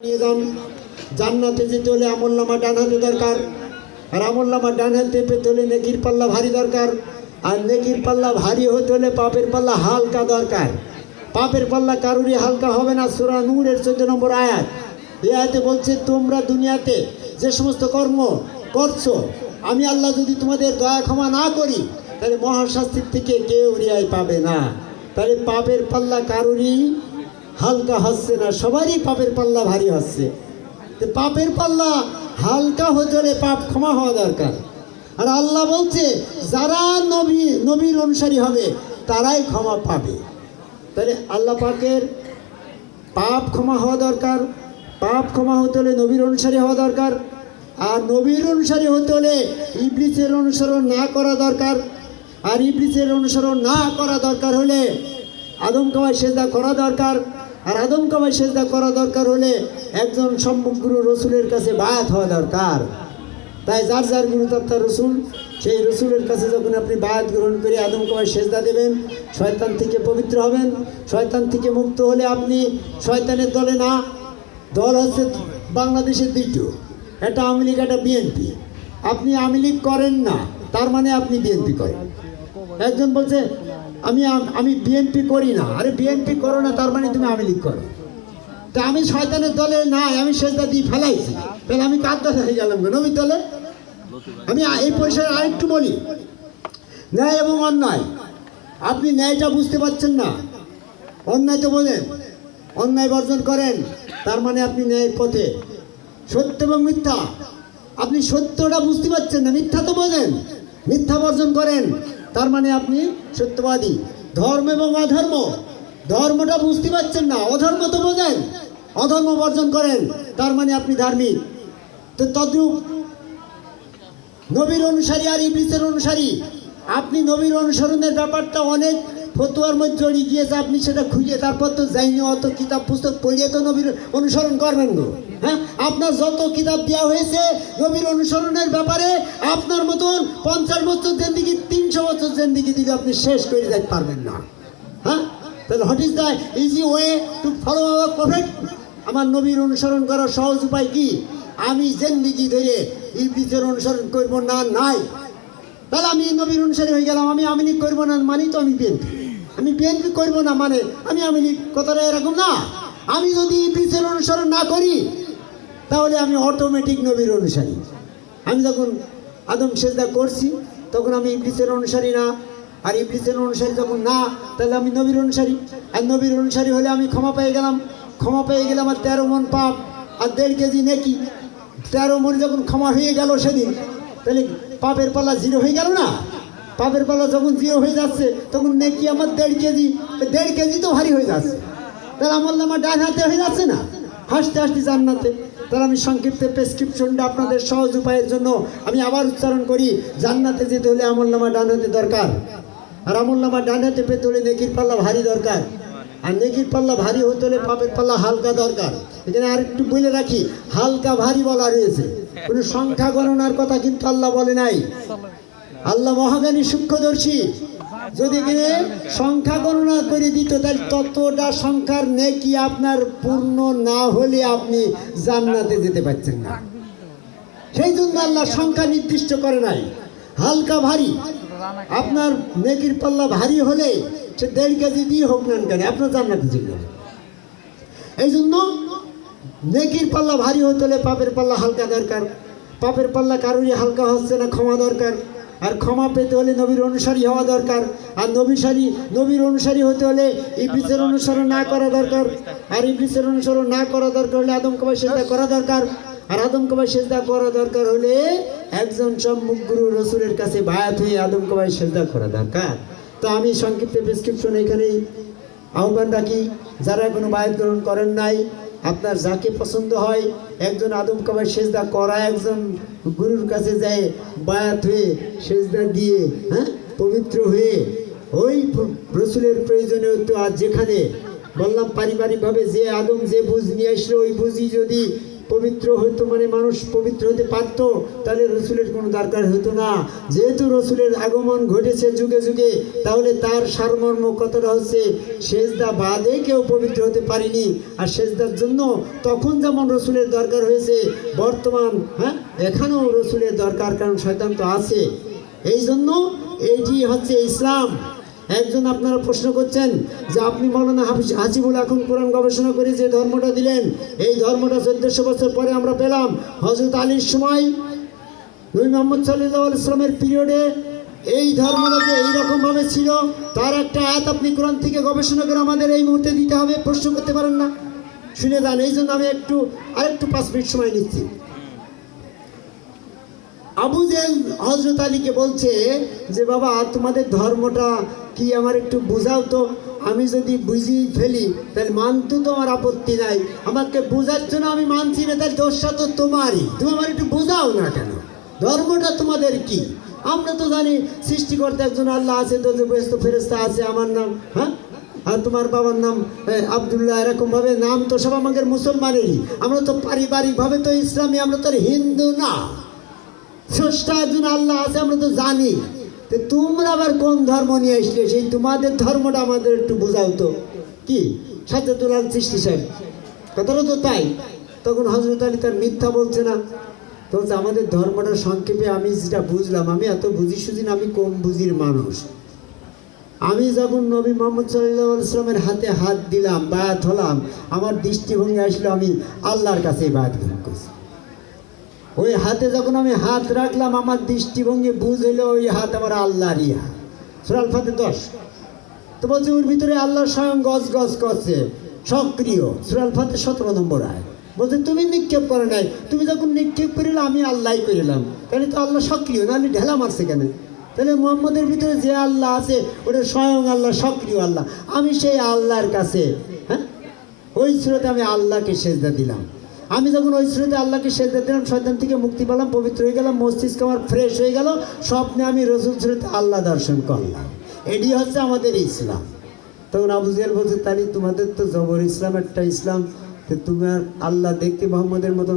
নিয়ে যান। জান্নাতে যেতে হলে আমলনামা ডান হাতে দরকার, আর আমলনামা ডান হাতে পেতে হলে নেকির পাল্লা ভারী দরকার, আর নেকির পাল্লা ভারী হতে হলে পাপের পাল্লা হালকা দরকার। পাপের পাল্লা কারুরই হালকা হবে না। সূরা নূরের 14 নম্বর আয়াত, এই আয়াতে বলছে তোমরা দুনিয়াতে যে সমস্ত কর্ম করছো আমি আল্লাহ যদি তোমাদের দয়া ক্ষমা না করি তাহলে মহাশাস্তির থেকে কেউ রেহাই পাবে না। তাহলে পাপের পাল্লা কারুরই হালকা হচ্ছে না, সবারই পাপের পাল্লা ভারী হচ্ছে। তো পাপের পাল্লা হালকা হতে হলে পাপ ক্ষমা হওয়া দরকার। আর আল্লাহ বলছে যারা নবীর অনুসারী হবে তারাই ক্ষমা পাবে। তাহলে আল্লাহ পাকের পাপ ক্ষমা হওয়া দরকার। পাপ ক্ষমা হতে হলে নবীর অনুসারী হওয়া দরকার, আর নবীর অনুসারী হতে হলে ইবলিসের অনুসরণ না করা দরকার। আর ইবলিসের অনুসরণ না করা দরকার হলে আদম কাবায় সেজদা করা দরকার। আর আদম কাবায় সেজদা করা দরকার হলে একজন সম্মুখ রসুলের কাছে বায়াত হওয়া দরকার। তাই যার যার গুরু তার রসুল, সেই রসুলের কাছে যখন আপনি বায়াত গ্রহণ করে আদম কাবায় সেজদা দেবেন, শয়তান থেকে পবিত্র হবেন। শয়তান থেকে মুক্ত হলে আপনি শয়তানের দলে না। দল হচ্ছে বাংলাদেশের দ্বিতীয়, একটা আওয়ামী লীগ, একটা বিএনপি। আপনি আওয়ামী লীগ করেন না তার মানে আপনি বিএনপি করেন। একজন বলছে আমি বিএনপি করি না, আরে বিএনপি করো না তার মানে তুমি আওয়ামী লীগ করো। তা আমি শয়তানের দলে নাই, আমি সেজদা দিয়ে ফেলাইছি, তাহলে আমি কার দলে হয়ে গেলাম? নবীর দলে। আমি এই পরিসরে আরেকটু বলি, ন্যায় এবং অন্যায়। আপনি ন্যায়টা বুঝতে পারছেন না, অন্যায় তো বলেন, অন্যায় বর্জন করেন, তার মানে আপনি ন্যায়ের পথে। সত্য এবং মিথ্যা, আপনি সত্যটা বুঝতে পারছেন না, মিথ্যা তো বোঝেন, মিথ্যা বর্জন করেন, তার মানে আপনি সত্যবাদী। ধর্ম এবং অধর্ম, ধর্মটা বুঝতে পারছেন না, অধর্ম তো বোঝেন, অধর্ম বর্জন করেন, তার মানে আপনি ধার্মিক। তো তদ্রূপ নবীর অনুসারী আর ইবলিসের অনুসারী। আপনি নবীর অনুসরণের ব্যাপারটা অনেক ফতুয়ার মধ্যে জড়িয়ে গিয়েছে, আপনি সেটা খুঁজে তারপর তো যাইনি, অত কিতাব পুস্তক পড়িয়ে তো নবীর অনুসরণ করবেন গো। হ্যাঁ, আপনার যত কিতাব দেওয়া হয়েছে নবীর অনুসরণের ব্যাপারে, আপনার মতন 50 বছর জিন্দিগি, 300 বছর জিন্দিগি দিলে আপনি শেষ করে যেতে পারবেন না। হ্যাঁ, তাহলে what is the easy way to follow our prophet? আমার নবীর অনুসরণ করার সহজ উপায় কি? আমি জিন্দিগি ধরে ইবলিসের অনুসরণ করব না, নাই। তাহলে আমি নবীর অনুসারী হয়ে গেলাম। আমি আওয়ামী লীগ করবো না মানে তো আমি বিএনপি, আমি বিএনপি করবো না মানে আমি আওয়ামী লীগ। কথাটা এরকম না। আমি যদি ইবলিসের অনুসরণ না করি তাহলে আমি অটোমেটিক নবীর অনুসারী। আমি যখন আদম সেজদা করছি তখন আমি ইবলিসের অনুসারী না, আর ইবলিসের অনুসারী যখন না তাহলে আমি নবীর অনুসারী। আর নবীর অনুসারী হলে আমি ক্ষমা পেয়ে গেলাম। ক্ষমা পেয়ে গেলাম আর 13 মণ পাপ আর 1.5 কেজি নেকি। 13 মণ যখন ক্ষমা হয়ে গেল সেদিন, তাহলে পাপের পাল্লা 0 হয়ে গেল না? পাপের পাল্লা যখন 0 হয়ে যাচ্ছে তখন নেকি আমার 1.5 কেজি, 1.5 কেজি তো ভারী হয়ে যাচ্ছে। তাহলে আমলনামা ডান হাতে হয়ে যাচ্ছে না, হাসতে হাসতে জান্নাতে। তাহলে আমি সংক্ষিপ্ত প্রেসক্রিপশনটা আপনাদের সহজ উপায়ের জন্য আমি আবার উচ্চারণ করি। জান্নাতে যেতে হলে আমলনামা ডান হাতে দরকার, আর আমলনামা ডান হাতে পেতে হলে নেকির পাল্লা ভারী দরকার, আর নেকির পাল্লা ভারী হতে হলে পাপের পাল্লা হালকা দরকার। এখানে আরেকটু বলে রাখি, হালকা ভারী বলা রয়েছে, কোনো সংখ্যা গণনার কথা কিন্তু আল্লাহ বলে নাই। আল্লাহ মহাজ্ঞানী সূক্ষ্মদর্শী। যদি কিনে সংখ্যা গণনা করে দিত তাহলে ততটা সংখ্যার নেকি আপনার পূর্ণ না হলে আপনি জান্নাতে যেতে পারছেন না। সেই জন্য আল্লাহ সংখ্যা নির্দিষ্ট করে নাই। হালকা ভারী, আপনার নেকির পাল্লা ভারী হলে সে 1.5 কেজি দিয়ে হোক না কেন আপনার জান্নাতে যেতে হবে। এই জন্য নেকির পাল্লা ভারী হতে হলে পাপের পাল্লা হালকা দরকার। পাপের পাল্লা কারোরই হালকা হচ্ছে না, ক্ষমা দরকার। আর ক্ষমা পেতে হলে নবীর অনুসারী হওয়া দরকার। আর নবীর অনুসারী হতে হলে ইবলিসের অনুসরণ না করা দরকার। আর ইবলিসের অনুসরণ না করা দরকার হলে আদম কাবায় সেজদা করা দরকার। আর আদম কাবায় সেজদা করা দরকার হলে একজন সম্মুখ গুরু রসুলের কাছে বায়াত হয়ে আদম কাবায় সেজদা করা দরকার। তো আমি সংক্ষিপ্ত প্রেসক্রিপশন এখানেই আহ্বান রাখি, যারা কোনো বায়াত গ্রহণ করেন নাই, আপনার যাকে পছন্দ হয় একজন আদম কাবায় সেজদা করা একজন গুরুর কাছে যায়, বায়াত হয়ে সেজদা দিয়ে, হ্যাঁ, পবিত্র হয়ে ওই রসুলের প্রয়োজনীয়তা। আর যেখানে বললাম পারিবারিকভাবে যে আদম যে বুঝ নিয়ে আসলো ওই বুঝই যদি পবিত্র হইতো মানে মানুষ পবিত্র হতে পারতো, তাহলে রসুলের কোনো দরকার হতো না। যেহেতু রসুলের আগমন ঘটেছে যুগে যুগে, তাহলে তার সারমর্ম কতটা হচ্ছে, সেজদা বাদে কেউ পবিত্র হতে পারেনি। আর সেজদার জন্য তখন যেমন রসুলের দরকার হয়েছে, বর্তমান এখানেও রসুলের দরকার, কারণ শয়তান তো আছে। এই জন্য এইটি হচ্ছে ইসলাম। একজন আপনারা প্রশ্ন করছেন যে আপনি মৌলানা হাসিবুল এখন কোরআন গবেষণা করে যে ধর্মটা দিলেন, এই ধর্মটা 1400 বছর পরে আমরা পেলাম। হযরত আলীর সময়, নবী মুহাম্মদ সাল্লাল্লাহু আলাইহি ওয়াসাল্লামের পিরিয়ডে এই ধর্মটা যে এইরকমভাবে ছিল, তার একটা আয়াত আপনি কোরআন থেকে গবেষণা করে আমাদের এই মুহূর্তে দিতে হবে। প্রশ্ন করতে পারেন না, শুনে যান। এই জন্য আমি আরেকটু 5 মিনিট সময় নিচ্ছি। আবু জেহেল হযরত আলীকে বলছে যে বাবা, তোমাদের ধর্মটা কি আমার একটু বোঝাও তো, আমি যদি বুঝি ফেলি তাহলে মানতে তো আমার আপত্তি নাই, আমাকে বোঝার জন্য আমি মানছি না, তাহলে দোষটা তো তোমারই, তুমি আমার একটু বোঝাও না কেন, ধর্মটা তোমাদের কি? আমরা তো জানি সৃষ্টিকর্তা একজন আল্লাহ আছে, তো ফেরেশতা আছে, আমার নাম আর তোমার বাবার নাম আব্দুল্লাহ, এরকমভাবে নাম তো সব আমাদের মুসলমানেরই। আমরা তো পারিবারিকভাবে তো ইসলামী, আমরা তো হিন্দু না। স্রষ্টা একজন আল্লাহ আছে, আমরা তো জানি। তো তোমরা আবার কোন ধর্ম নিয়ে আসলে, সেই তোমাদের ধর্মটা আমাদের একটু বোঝাও তো। কি সাজ্জাদুল আল চিশতি সাহেব কথাটা তো তাই। তখন হযরত আলী তার মিথ্যা বলছে না, তো বলছে আমাদের ধর্মটা সংক্ষেপে আমি যেটা বুঝলাম, আমি এত বুঝি সুঝি না, আমি কম বুঝির মানুষ। আমি যখন নবী মুহাম্মদ সাল্লাল্লাহু আলাইহি ওয়াসাল্লামের হাতে হাত দিলাম, বায়াত হলাম, আমার দৃষ্টিভঙ্গি আসলো আমি আল্লাহর কাছে বায়াত গ্রহণ করছি। ওই হাতে যখন আমি হাত রাখলাম, আমার দৃষ্টিভঙ্গি বুঝ হইলো ওই হাত আমার আল্লাহরই হাত। সূরা আল ফাতির 10। তো বলছে ওর ভিতরে আল্লাহ স্বয়ং গজ গজ করছে, সক্রিয়। সূরা আল ফাতির 17 নম্বর আয়াত। বলছে তুমি নিক্ষেপ করে নাই, তুমি যখন নিক্ষেপ করিলাম আমি আল্লাহই করিলাম, তাহলে তো আল্লাহ সক্রিয়, নাহলে ঢেলা মারছে কেন? তাহলে মুহাম্মদের ভিতরে যে আল্লাহ আছে ওটা স্বয়ং আল্লাহ, সক্রিয় আল্লাহ। আমি সেই আল্লাহর কাছে ওই সুরতে আমি আল্লাহকে সেজদা দিলাম। আমি যখন ওই স্রোতে আল্লাহকে সেজদা দিলাম, শয়তান থেকে মুক্তি পেলাম, পবিত্র হয়ে গেলাম, মস্তিষ্ক আমার ফ্রেশ হয়ে গেল, স্বপ্নে আমি রসুল স্রোতে আল্লাহ দর্শন করলাম। এটি হচ্ছে আমাদের ইসলাম। তখন আবু জেহেল বলছে, তাহলে তোমাদের তো জবর ইসলাম একটা ইসলাম, তোমার আল্লাহ দেখতে মোহাম্মদের মতন